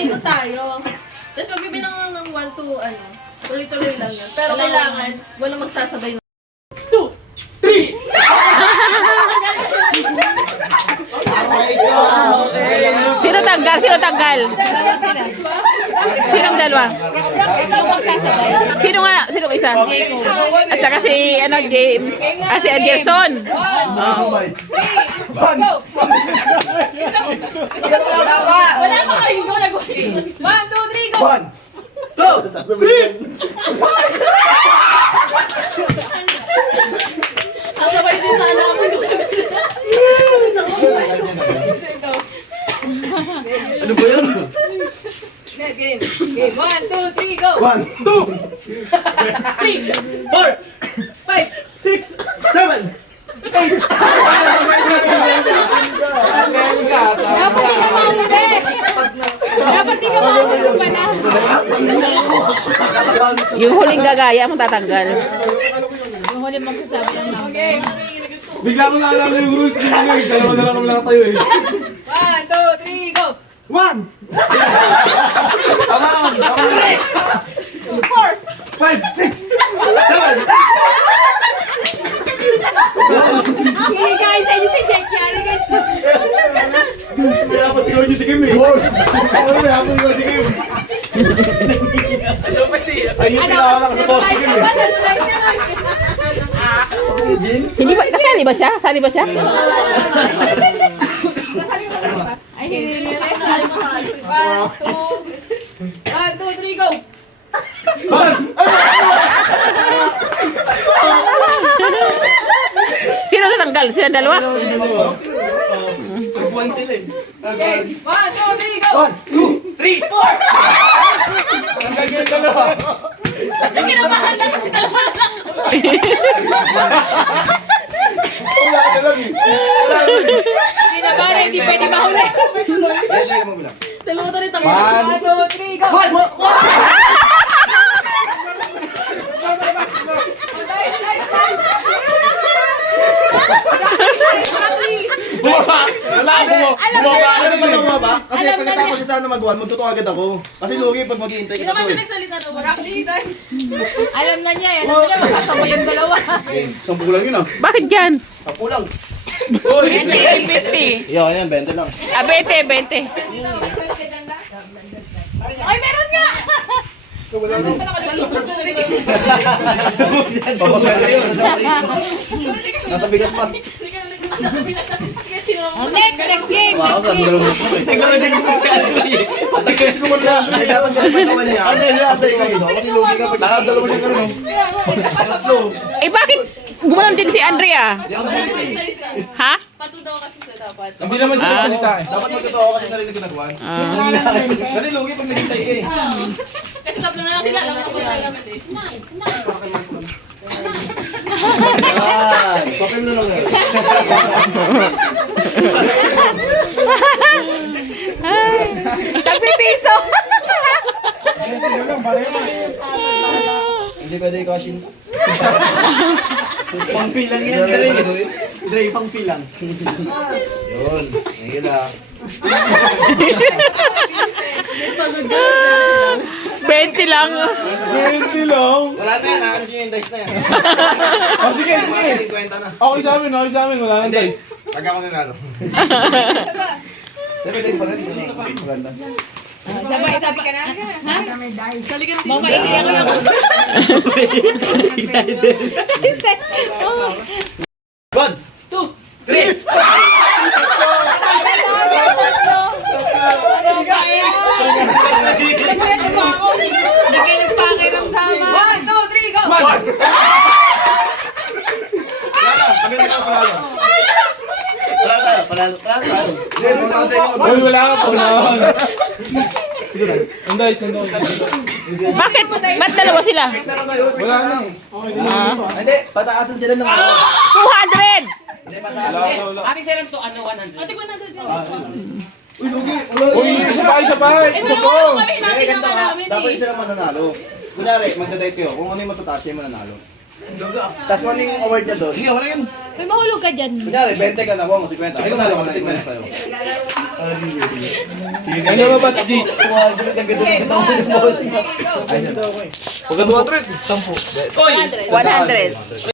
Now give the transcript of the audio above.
paikot tayo. Tapos magbibilang ng 1 to ano, tuloy-tuloy lang yan. Pero kailangan, walang magsasabay. 2, 3! Sino tanggal? Sino tanggal? Sinong dalawa? Sino nga? Sino isa? At saka si ano, James. Si Anderson. Wala pa kayo nagawa. 1, 2, 3, go! 1, 2, 3! Kasabay din sana ako. Ano ba yan? Game. 1, 2, 3, go! 1, 2, 3! 4, 5, 6, 7, 8! Dapat di ka maulog pala. Yung huling gagaya mong tatanggal. Yung huli magsasabi ng number. Bigla ko naalala yung rules din nga eh. Dalawa na lang kami lang tayo eh. 1, 2, 3, go! 1, 5, 6, 7! Hihikain sa inyo si Jack Yari guys. Pinapasigaw niyo si Kim eh. Pinapasigaw si Kim. Ayun, pinakala ko sa boss si Kim eh. Hindi ba? Kasali ba siya? Kasali ba siya? Ay, hindi. 1, 2, 3, go! Sino tatanggal? Sino dalawa? One sila eh. Okay, 1, 2, 3, go! 1, 2, 3, 4! Ang gagawin dalawa. Kinabahan lang kasi dalawa lang. Wala ka lang eh. Kinabahan na hindi pwede mahuli. Ay, mo bilang. Dalawa to rin tayo. 1, 2, 3, go! 1! Alam ba? Kasi pagkatapos siya sana mag-1, magtotoo agad ako. Kasi lugi pag mag-iintay Hindi ka naman to siya eh. nagsalita na broccoli guys. Alam na niya eh. Alam niya magkasama yung dalawa. Sampu lang yun ah. Bakit dyan? Sampu lang. 20. Iyo, ayan, 20 lang. 20. Ay, meron nga! Papaswerte yun. Nasa bigas pa. Next game! Wow, sabi ko lang. Patagal ko muna. Ay, dapat ganun pa naman niya. Ano yun? Atay ka ito. Kasi lugi ka pag nakadalawa niya ganun. Eh bakit gumanon din si Andrea? Ha? Pato daw kasi siya dapat. Hindi naman siya nagsalita eh. Dapat magtotoo kasi narinig ko nag-1. Kasi lugi pag nagintay ka eh. Kasi tatlo na lang sila. Alam ko na lang eh. Ah, papel na lang yun. Nagpipiso! Hindi pwede i-cashing. Pangpilang Hindi na rin gagawin. Dre, pangpilang. Yun, ngayon lang. 20 lang. 20 lang. Wala na yan, nakakas yung dice na yan. Oh, sige, sige. 50 na. Okay sa amin, okay sa amin. Wala nang Hindi, dice. pag ako nanalo. Sabi dice pa rin. Maganda. Sabi ka na? Ha? Saligan din. Mga kaingay ako yung... Excited. 1, 2, 3! Ano ba yan? Nagpwede ba ako? Nagpakiramdaman. 1, 2, 3, go! Wala na, kami na lang panalo. Panalo. Uy, wala ka pa naman. Ang dice, ang dice. Bakit? Ba't dalawa sila? Wala na. Hindi, pataasan sila ng 200! Wala. Ate silang to, ano, 100? Ate, 100 yan. Uy, lugi. Uy, isa pa, isa pa. Ito Isa yung pa. kami natin Ganito naman ka, namin dapat eh. sila mananalo. Kunwari, magdadate kayo. Kung ano yung mas mataas siya yung mananalo. Tapos kung ano yung award niya doon. Sige, wala yun. May mahulog ka dyan. Kunyari, 20 ka, nakuha mo 50. Ay, kunalo ka na 50 tayo. Ano ba ba si Jis? Huwag ka 200. 10. 100.